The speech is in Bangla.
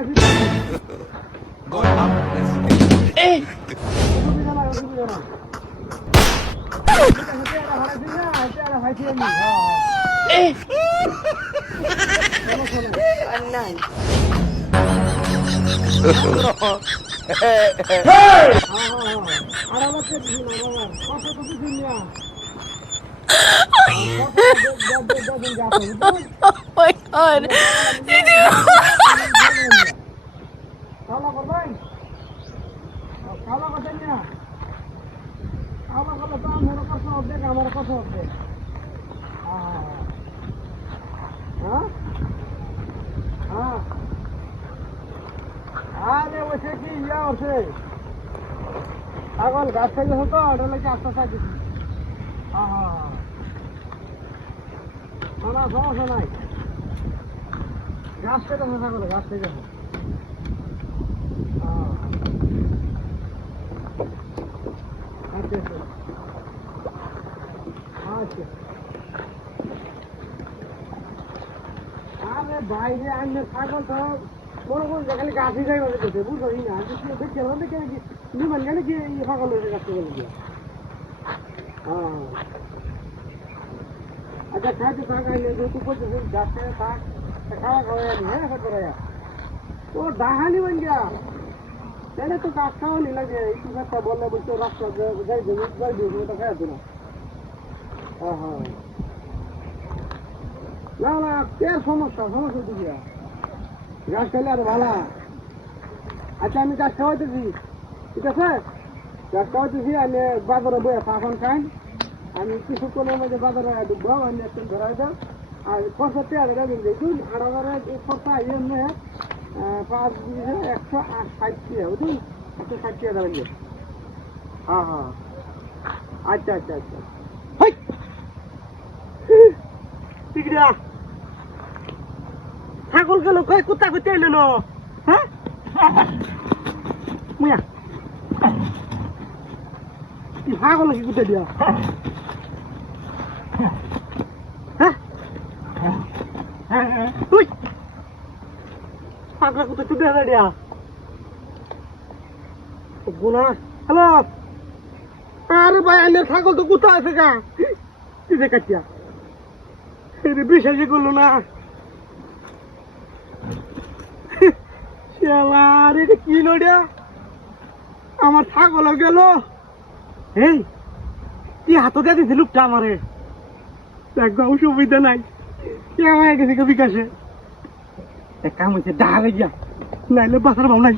my god. পাগল গাছ থেকে হতো ওটা লাগে আস্তে আস্তে দিচ্ছি না সমস্যা নাই গাছ থেকে ছাগল গাছ থেকে আচ্ছা আরে বাইরে আনলে ছাগল তো কোন কোন জায়গায় গাছই যাই বলে বুঝলি না দেখতে দেখে নাকি নিমান জানে কি ছাগল হয়েছে গাছ থেকে বলে अच्छा खाते था का ले तो कुछ जाते था खाना खाया नहीं है सब कराया वो दहानी बन गया पहले तो काका नहीं लगे इतना सब बोलने बोलते रास्ता गए तो खाया तूने हाँ हाँ ना ना क्या समस्या तू क्या गाछ खाले अरे भाला अच्छा আমি গাছ খাওয়াইতেছি ঠিক আছে গাছ খাওয়াইতেছি আমি বাজারে বইয়া এখন খাই আমি কিছুক্ষণের মধ্যে বাজারে ঢুকবো আমি একটু ধরাই দাও আর খরচা পেয়ারে রাখবেন দেখুন 8,000 খরচা এমনি 5 160 টাকা বুঝুন 160 টাকা দেবেন হ্যাঁ হ্যাঁ আচ্ছা আচ্ছা আচ্ছা ঠিক আছে ছাগল গেল কই কুত্তা কুত্তা এলো না হ্যাঁ মুয়া কি ছাগল কি কুত্তা দিয়া পাগলা কুত্তা চুটে দিয়া গুনা হ্যালো আরে ভাই আইনের ছাগল তো কুত্তা আছে গা কি দেখাচ্ছিয়া এটা বিশ্বাসই করলো না এটা কি নড়িয়া আমার ছাগল গেল এই কি হাত দিয়ে দিয়েছে লোকটা আমারে একদম সুবিধা নাই কে আমার গেছে বিকাশে এক কাম হয়েছে ডালে গিয়া নাইলে বাসার ভাব নাই